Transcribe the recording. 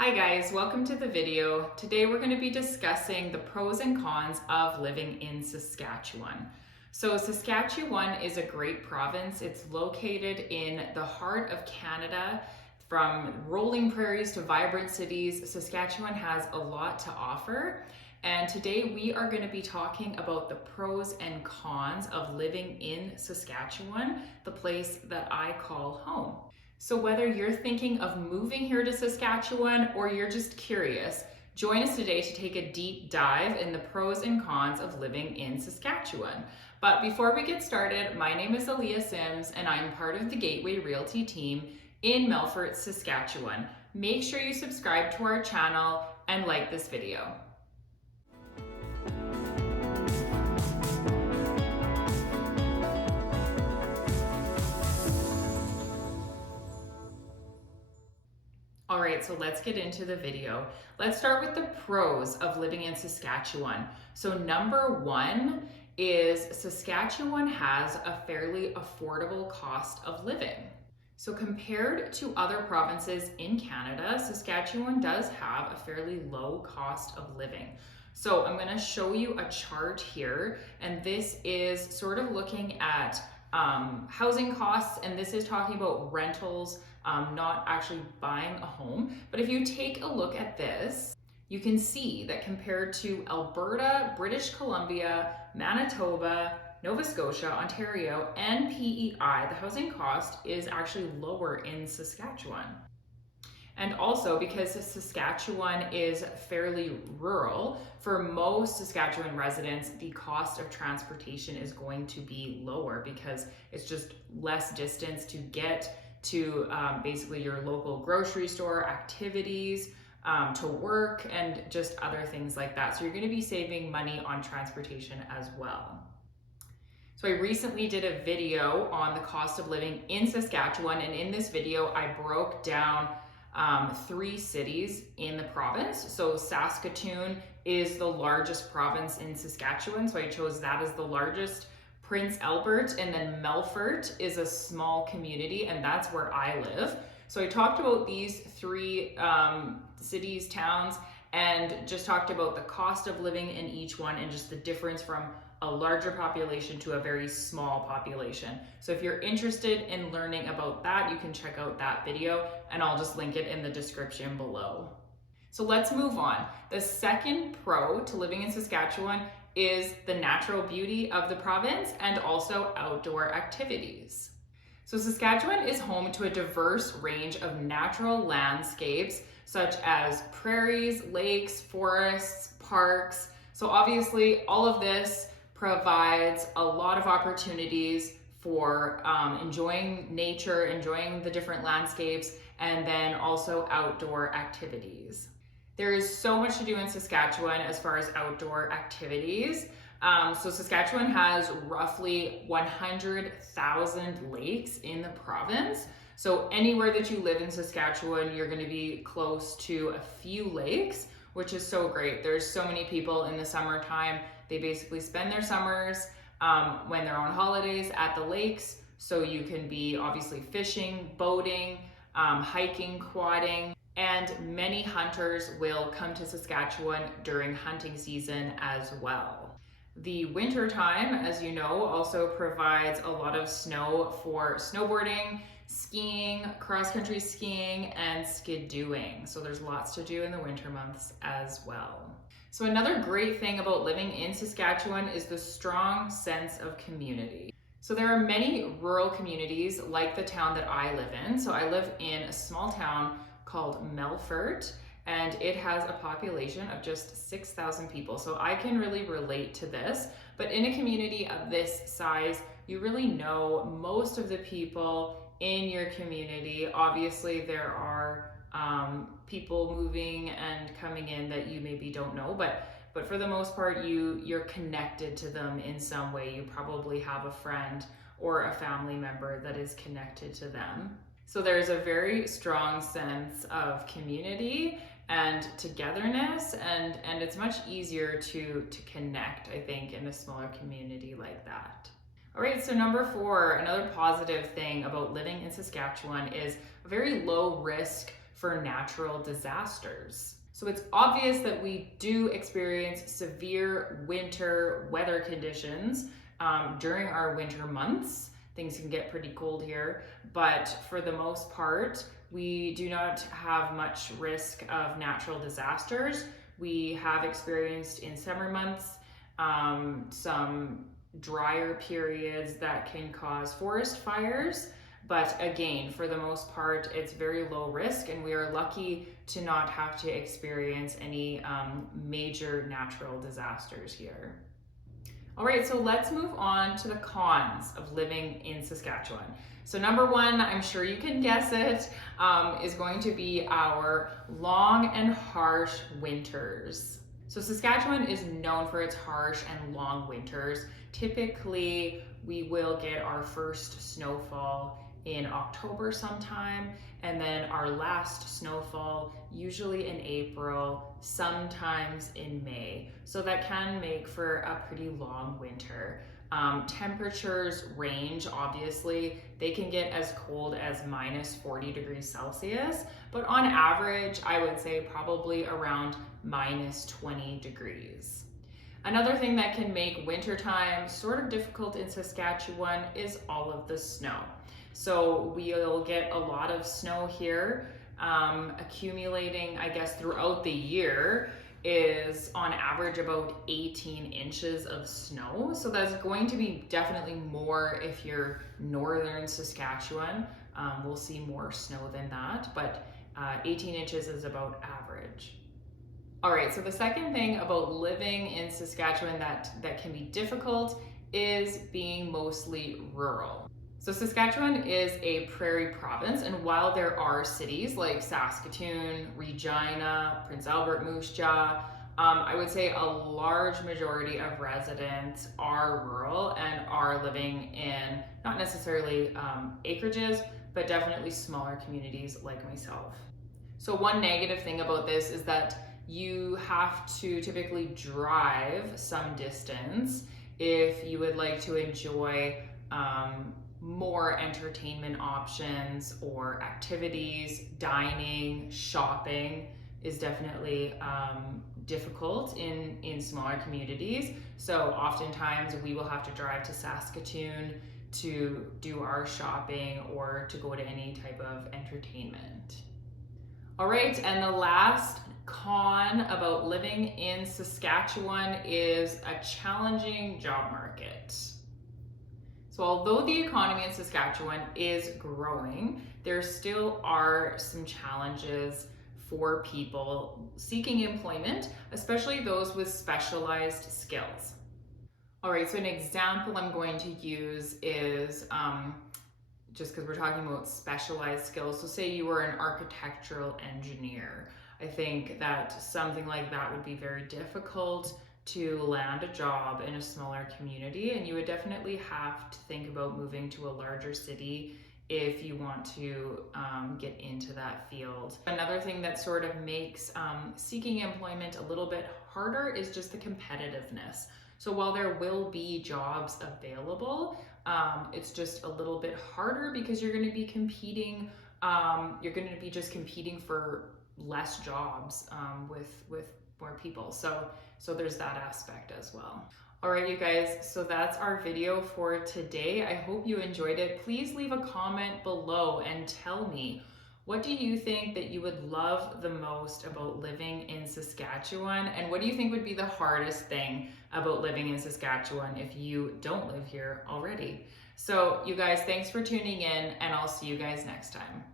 Hi guys, welcome to the video. Today we're going to be discussing the pros and cons of living in Saskatchewan. So Saskatchewan is a great province. It's located in the heart of Canada. From rolling prairies to vibrant cities, Saskatchewan has a lot to offer. And today we are going to be talking about the pros and cons of living in Saskatchewan, the place that I call home. So whether you're thinking of moving here to Saskatchewan or you're just curious, join us today to take a deep dive in the pros and cons of living in Saskatchewan. But before we get started, my name is Eleah Sims and I'm part of the Gateway Realty team in Melfort, Saskatchewan. Make sure you subscribe to our channel and like this video. All right, so let's get into the video. Let's start with the pros of living in Saskatchewan. So number one is Saskatchewan has a fairly affordable cost of living. So compared to other provinces in Canada, Saskatchewan does have a fairly low cost of living. So I'm going to show you a chart here, and this is sort of looking at housing costs, and this is talking about rentals, not actually buying a home. But if you take a look at this, you can see that compared to Alberta, British Columbia, Manitoba, Nova Scotia, Ontario, and PEI, the housing cost is actually lower in Saskatchewan. And also because Saskatchewan is fairly rural, for most Saskatchewan residents, the cost of transportation is going to be lower because it's just less distance to get to basically your local grocery store, activities, to work, and just other things like that. So you're going to be saving money on transportation as well. So I recently did a video on the cost of living in Saskatchewan, and in this video I broke down 3 cities in the province. So Saskatoon is the largest province in Saskatchewan, so I chose that as the largest. Prince Albert, and then Melfort is a small community, and that's where I live. So I talked about these 3 cities, towns, and just talked about the cost of living in each one and just the difference from a larger population to a very small population. So if you're interested in learning about that, you can check out that video, and I'll just link it in the description below. So let's move on. The second pro to living in Saskatchewan is the natural beauty of the province and also outdoor activities. So Saskatchewan is home to a diverse range of natural landscapes such as prairies, lakes, forests, parks. So obviously all of this provides a lot of opportunities for enjoying nature, enjoying the different landscapes, and then also outdoor activities. There is so much to do in Saskatchewan as far as outdoor activities. So Saskatchewan has roughly 100,000 lakes in the province. So anywhere that you live in Saskatchewan, you're going to be close to a few lakes, which is so great. There's so many people in the summertime. They basically spend their summers when they're on holidays at the lakes. So you can be obviously fishing, boating, hiking, quadding. And many hunters will come to Saskatchewan during hunting season as well. The winter time, as you know, also provides a lot of snow for snowboarding, skiing, cross-country skiing, and skidooing. So there's lots to do in the winter months as well. So another great thing about living in Saskatchewan is the strong sense of community. So there are many rural communities like the town that I live in. So I live in a small town called Melfort, and it has a population of just 6,000 people. So I can really relate to this, but in a community of this size, you really know most of the people in your community. Obviously there are people moving and coming in that you maybe don't know, but for the most part, you're connected to them in some way. You probably have a friend or a family member that is connected to them. So there's a very strong sense of community and togetherness, and it's much easier to connect, I think, in a smaller community like that. All right, so number 4, another positive thing about living in Saskatchewan is a very low risk for natural disasters. So it's obvious that we do experience severe winter weather conditions during our winter months. Things can get pretty cold here, but for the most part, we do not have much risk of natural disasters. We have experienced in summer months some drier periods that can cause forest fires. But again, for the most part, it's very low risk, and we are lucky to not have to experience any major natural disasters here. All right, so let's move on to the cons of living in Saskatchewan. So number one, I'm sure you can guess it, is going to be our long and harsh winters. So Saskatchewan is known for its harsh and long winters. Typically, we will get our first snowfall in October sometime, and then our last snowfall usually in April, sometimes in May. So that can make for a pretty long winter. Temperatures range, obviously. They can get as cold as minus 40 degrees Celsius, but on average, I would say probably around minus 20 degrees. Another thing that can make wintertime sort of difficult in Saskatchewan is all of the snow. So we'll get a lot of snow here, accumulating, I guess, throughout the year is on average about 18 inches of snow. So that's going to be definitely more if you're northern Saskatchewan. We'll see more snow than that, but 18 inches is about average. All right, so the second thing about living in Saskatchewan that can be difficult is being mostly rural. So Saskatchewan is a prairie province, and while there are cities like Saskatoon, Regina, Prince Albert, Moose Jaw, I would say a large majority of residents are rural and are living in not necessarily acreages, but definitely smaller communities like myself. So one negative thing about this is that you have to typically drive some distance if you would like to enjoy more entertainment options or activities. Dining, shopping is definitely difficult in smaller communities. So oftentimes we will have to drive to Saskatoon to do our shopping or to go to any type of entertainment. All right, and the last con about living in Saskatchewan is a challenging job market. So although the economy in Saskatchewan is growing, there still are some challenges for people seeking employment, especially those with specialized skills. All right, so an example I'm going to use is just because we're talking about specialized skills. So say you were an architectural engineer. I think that something like that would be very difficult to land a job in a smaller community, and you would definitely have to think about moving to a larger city if you want to get into that field. Another thing that sort of makes seeking employment a little bit harder is just the competitiveness. So while there will be jobs available, it's just a little bit harder because you're going to be competing. You're going to be just competing for less jobs with more people. So there's that aspect as well. All right, you guys, so that's our video for today. I hope you enjoyed it. Please leave a comment below and tell me, what do you think that you would love the most about living in Saskatchewan? And what do you think would be the hardest thing about living in Saskatchewan if you don't live here already? So you guys, thanks for tuning in, and I'll see you guys next time.